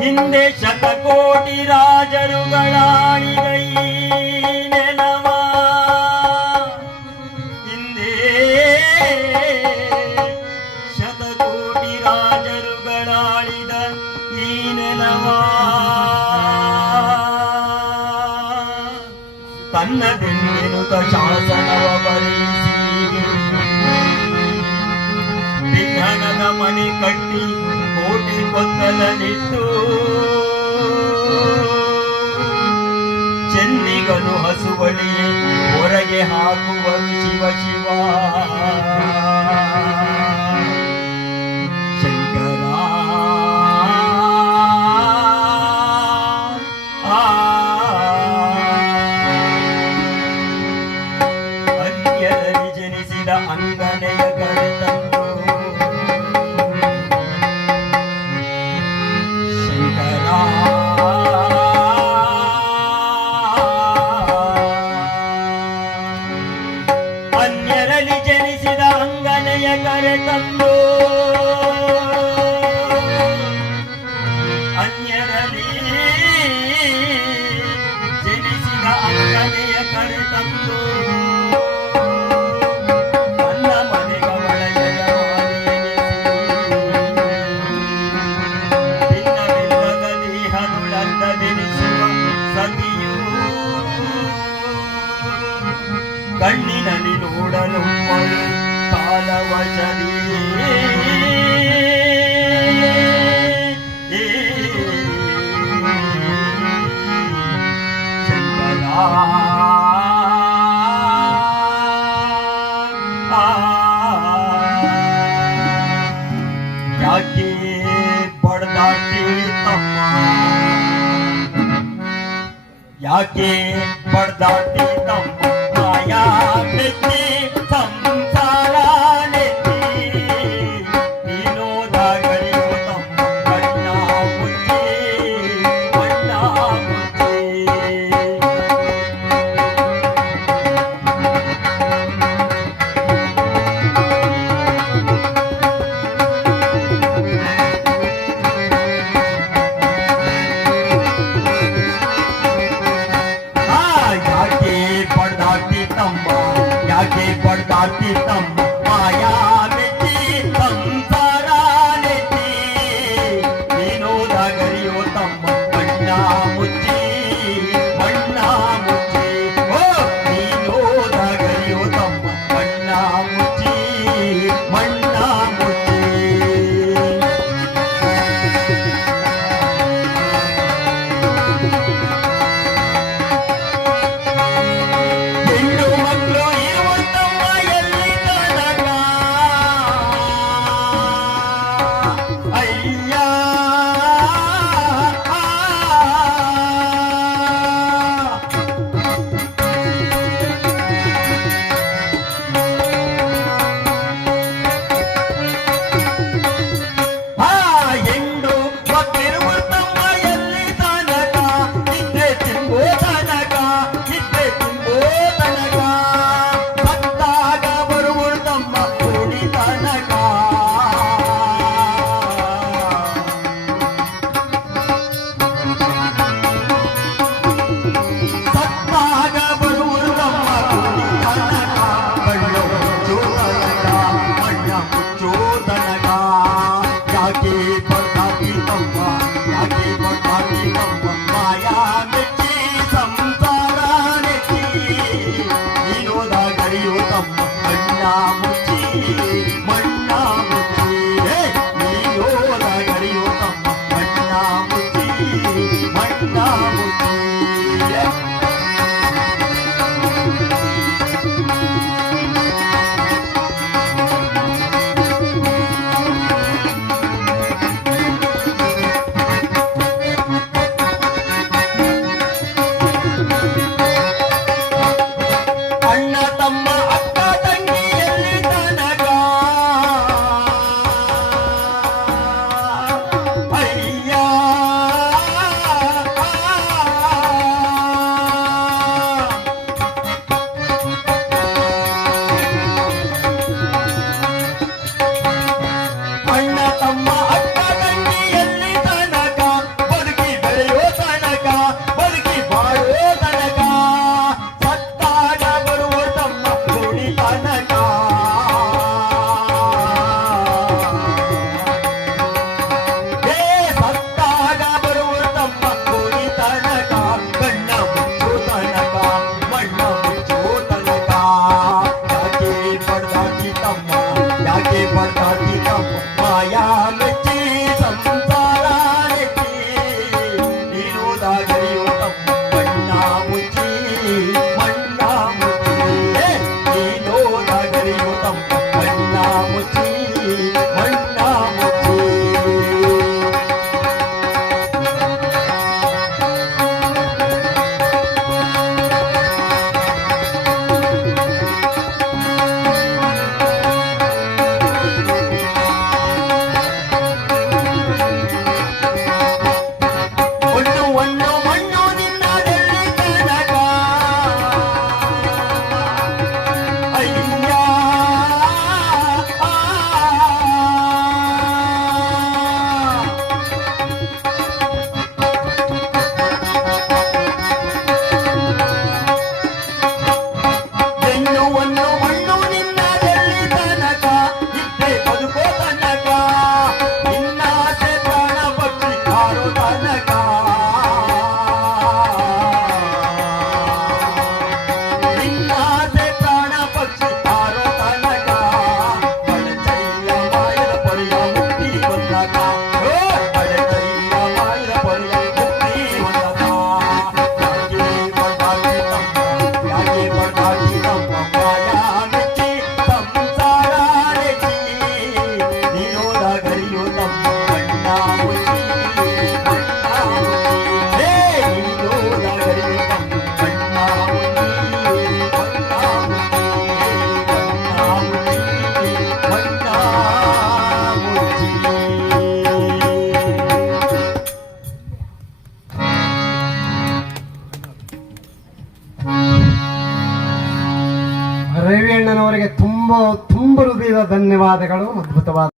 ಹಿಂದೆ ಶತಕೋಟಿ ರಾಜರುಗಳಾಳಿದ ಈ ನೆಲವ, ಹಿಂದೆ ಶತಕೋಟಿ ರಾಜರುಗಳಾಳಿದ ಈ ನೆಲವ ತನ್ನದೆನ್ನೆನುತ ಶಾಸನವ ಬರೆಸಿ ವಿಜ್ಞಾನದ ಮನೆ ಕಟ್ಟಿ ಕೋಟೆ ಗೊಂದಲನಿಟ್ಟು ಚೆನ್ನಿಗನು ಹಸುವಳಿ ಹೊರಗೆ ಹಾಕುವರು ಶಿವ ಶಿವ ಶಂಕರ ಅನ್ಯರಲ್ಲಿ ಜನಿಸಿದ ಅಂಗನೆಯ ಕರೆತಂದು ಅನ್ಯರಲ್ಲಿ ಜನಿಸಿದ ಅಂಗನೆಯ ಕರೆ ತಂದು ಅನ್ಯರಲ್ಲಿ ಜನಿಸಿದ ಅಂಗನೆಯ ಕರೆ ತಂದು ನನ್ನ ಮನೆಗಳ ಭಿನ್ನವಿಲ್ಲದ ದೇಹದುಳಂದೆನಿಸುವ ಸತಿಯು ಕಣ್ಣಿನಲ್ಲಿ ನೋಡಲು ಕಾಲವಶದಿ ಶಂಕರ ಯಾಕೆ ಬಡದಾಟಿ ತಮ್ಮ, ಯಾಕೆ ಬಡದಾಟಿ ತಮ್ಮ ಮಾಯಾ ಬೆತ್ತಿ ಸಂಸಾರ ನೆತ್ತಿ ವಿನೋದಗಳಿಯೋ ತಮ್ಮ ಬಣ್ಣ ಮುಚ್ಚಿ ಬಣ್ಣ ಮುಚ್ಚಿ ಯಾಕೆ ಪಡ್ದಾಟಿ ತಮ್ಮ ಮಾಯಾ ಬೆತ್ತಿ ಸಂಸಾರ ನೆತ್ತಿ ವಿನೋದಗಳಿಯೋ ತಮ್ಮ ಬಣ್ಣ ಮುಚ್ಚಿ ಬಣ್ಣ ಮುಚ್ಚಿ ಓ ವಿನೋದಗಳಿಯೋ ತಮ್ಮ ಬಣ್ಣ ಮುಚ್ಚಿ ಬಣ್ಣ ಮುಚ್ಚಿ ಹೆಣ್ಣು ಮಕ್ಕಳು ತಮ್ಮ ಅಕ್ಕ ತಂಗಿಯಲ್ಲಿ ತನಕ ಬದುಕಿ ಬೆಳೆಯೋ ತನಕ ಬದುಕಿ ಬಾಳೋ ತನಕ ಸತ್ತಾಗ ಬರುವ ತಮ್ಮ ನುಡಿ ತನಕ ಸತ್ತಾಗ ಬರುವ ತಮ್ಮ ನುಡಿ ತನಕ ಕಣ್ಣ ಮುಚ್ಚೋ ತನಕ ಮಣ್ಣ ಮುಚ್ಚೋ ತನಕ ಯಾಕೆ ಪಡ್ದಾಕಿ ತಮ್ಮ ಯಾಕೆ ಪಡ್ದಾಕಿ ತಮ್ಮ ಮಾಯಾ ಮೆಚ್ಚಿ ಸಂಸಾರ ನೆಚ್ಚಿ ನೀನುದಾಗರಿಯೋ ತಮ್ಮ ಮಣ್ಣ ಮುಚ್ಚಿ ಮಣ್ಣ ಮುಚ್ಚಿ ನೀನುದಾಗರಿಯೋ ತಮ್ಮ ಮಣ್ಣ ಮುಚ್ಚಿ ಮಣ್ಣ ಮುಚ್ಚಿ ಒಣ್ಣು ಮಣ್ಣು ನಿನ್ನದಲ್ಲಿ ತನಕ ಅಯ್ಯ ಎನ್ನುವನ್ನು ಮಣ್ಣು ನಿನ್ನದಲ್ಲಿ ತನಕ ಇದ್ದೆ ಬದುಕೋ ತನಕ ನಿನ್ನಾಸೆ ಪ್ರಾಣ ಪಕ್ಷಿ ಹಾರೋ ತನಕ ನಿನ್ನಾಸೆ ಪ್ರಾಣ ಪಕ್ಷಿ ಹಾರೋ ತನಕ ಅಡಚಯ್ಯ ಮಾಯದ ಪಡೆಯ ಮುಕ್ತಿ ಬಂದಾಗ ಅಡಚಯ್ಯ ಮಾಯದ ಪಡೆಯ ಮುಕ್ತಿ ಬಂದಾಗ ಯಾಕೆ ಪಡ್ದಾಕಿ ತಮ್ಮ ಮಾಯಾ ಮೆಚ್ಚಿ ಸಂಸಾರ ನೆಚ್ಚಿ ನೀನೋದಾಗರಿಯೋ ತಮ್ಮ ಮಣ್ಣ ಮುಚ್ಚಿ ಮಣ್ಣ ಮುಚ್ಚಿ ನೀನೋದಾಗರಿಯೋ ತಮ್ಮ ಮಣ್ಣ ಮುಚ್ಚಿ ಮಣ್ಣ ಮುಚ್ಚಿ ಮಣ್ಣ ಮುಚ್ಚಿ ರವಿ ಅಣ್ಣನವರಿಗೆ ತುಂಬ ಹೃದಯದ ಧನ್ಯವಾದಗಳು. ಅದ್ಭುತವಾದ